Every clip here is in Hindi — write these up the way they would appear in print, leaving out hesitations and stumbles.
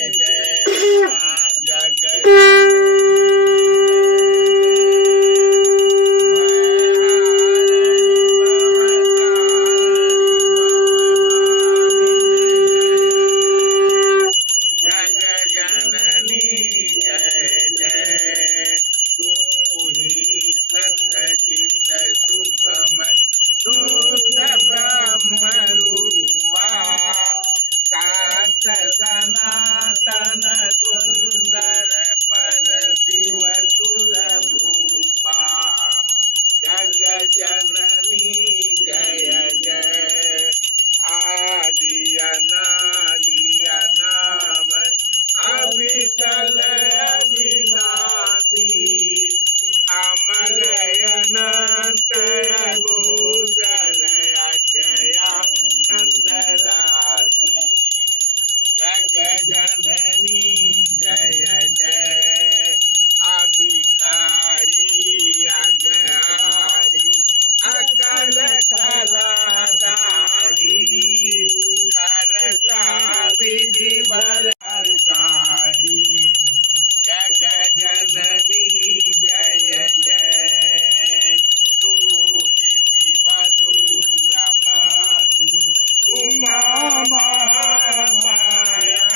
जय जगत जननी जय जय तू ही सत्चित सुखम शुद्ध ब्रह्म रूपा सात सनातन सुंदर पर शिव सुरभूपा जग जननी जय जय आदि अनादि अनाम अविचल अविनाशी अमल अनंत गोचर अजया नंदरासी जग जननी जय जय अभिकारी अज्ञारी अकल कलाधारी करता विधि बलकारी जग जननी जय जय तू विधि बधूरा मातु उमा माया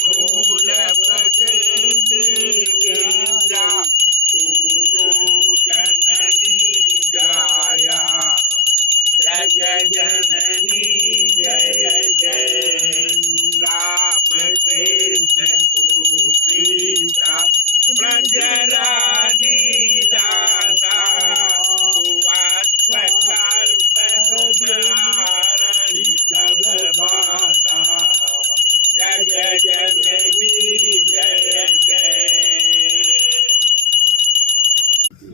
मूल प्रकृति विद्या तू जननी जाया जग जननी जय जय राम कृष्ण तू सीता ब्रजरानी दाता तू आत्मकल्प तुम्हारी सब बाता जग जननी